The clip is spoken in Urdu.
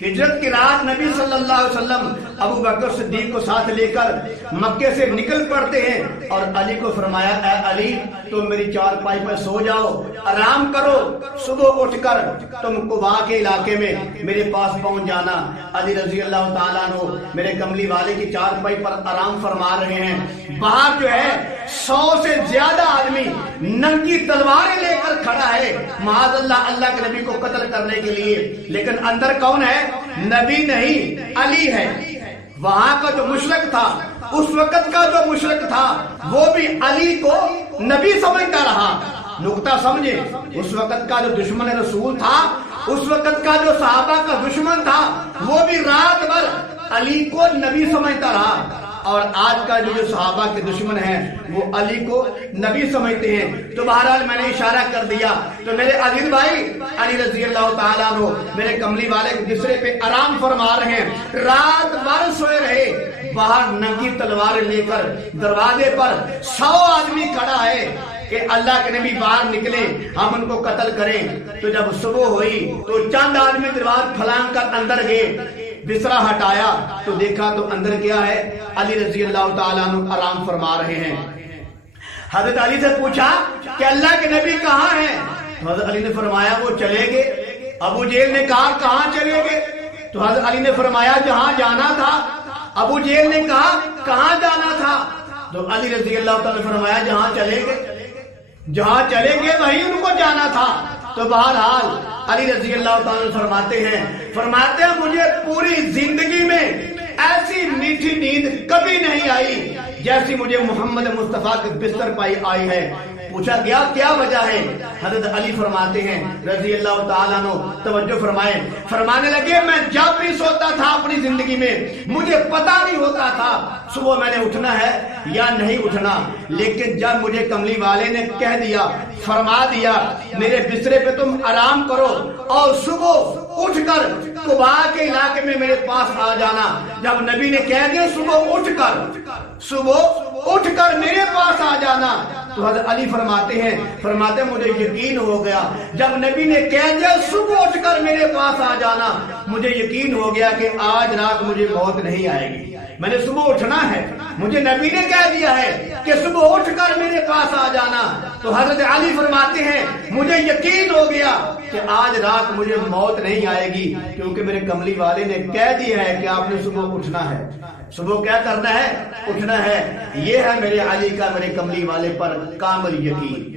ہجرت کی رات نبی صلی اللہ علیہ وسلم ابو بکر صدیق کو ساتھ لے کر مکے سے نکل پڑتے ہیں اور علی کو فرمایا اے علی تم میری چارپائی پر سو جاؤ، آرام کرو، صبح اٹھ کر تم قباء کے علاقے میں میرے پاس پہنچ جانا۔ علی رضی اللہ تعالیٰ عنہ میرے کملی والے کی چارپائی پر آرام فرما رہے ہیں، باہر جو ہے 100 سے زیادہ آدمی ننگی تلواریں لے کر کھڑا ہے معاذ اللہ اللہ کے نبی کو قتل کرنے کے لیے، لیکن اندر کون ہے؟ نبی نہیں، علی ہے۔ وہاں کا جو مشرک تھا، اس وقت کا جو مشرک تھا، وہ بھی علی کو نبی سمجھتا رہا۔ نقطہ سمجھے، اس وقت کا جو دشمن رسول تھا، اس وقت کا جو صحابہ کا دشمن تھا، وہ بھی رات بھر علی کو نبی سمجھتا رہا، اور آج کا جو صحابہ کے دشمن ہیں وہ علی کو نبی سمجھتے ہیں۔ تو بہرحال میں نے اشارہ کر دیا، تو میرے عزیز بھائی علی رضی اللہ تعالیٰ عنہ میرے کملی والے کے بسترے پہ آرام فرما رہے ہیں، رات بھر سوئے رہے، باہر ننگی تلواریں لے کر دروازے پر 100 آدمی کھڑا ہے کہ اللہ کے نبی باہر نکلے، ہم ان کو قتل کریں۔ تو جب صبح ہوئی تو چند آدمی دروازہ پھلانگ کر اندر گئے، بسترا ہٹایا تو دیکھا تو اندر کیا ہے؟ علی رضی اللہ تعالیٰ عنہ آرام فرما رہے ہیں۔ حضرت علی سے پوچھا کہ اللہ کے نبی کہاں ہیں؟ تو حضرت علی نے فرمایا وہ چلے گئے۔ ابو جہل نے کہا کہاں چلے گئے؟ تو حضرت علی نے فرمایا جہاں جانا تھا۔ ابو جہل نے کہا کہاں جانا تھا؟ تو علی رضی اللہ تعالیٰ نے فرمایا جہاں چلے گئے، جہاں چلے گئے وہیں ان کو جانا تھا۔ تو بہرحال علی رضی اللہ تعالیٰ فرماتے ہیں مجھے پوری زندگی میں ایسی میٹھی نیند کبھی نہیں آئی جیسی مجھے محمد مصطفیٰ کے بستر پائی آئی ہے۔ پوچھا گیا کیا وجہ ہے؟ حضرت علی فرماتے ہیں رضی اللہ تعالیٰ عنہ، توجہ فرمائے، فرمانے لگے میں جب بھی سوتا تھا اپنی زندگی میں مجھے پتا نہیں ہوتا تھا صبح میں نے اٹھنا ہے یا نہیں اٹھنا، لیکن جب مجھے کملی والے نے کہہ دیا، فرما دیا میرے بسترے پہ تم آرام کرو اور صبح اٹھ کر قباء کے علاقے میں میرے پاس آ جانا، جب نبی نے کہہ دیا صبح اٹھ کر میرے پاس آ جانا، تو حضرت علی فرماتے ہیں مجھے یقین ہو گیا، جب نبی نے کہہ دیا صبح اٹھ کر میرے پاس آ جانا، مجھے یقین ہو گیا کہ آج رات مجھے موت نہیں آئے گی، میں نے صبح اٹھنا ہے، مجھے نبی نے کہہ دیا ہے کہ صبح اٹھ کر میرے پاس آ جانا۔ تو حضرت علی فرماتے ہیں مجھے یقین ہو گیا کہ آج رات مجھے موت نہیں آئے گی، کیونکہ میرے کملی والے نے کہہ دیا ہے کہ آپ نے صبح اٹھنا ہے، صبح کیا کرنا ہے؟ اٹھنا ہے۔ یہ ہے میرے علی کا میرے کملی والے پر کامل یقین۔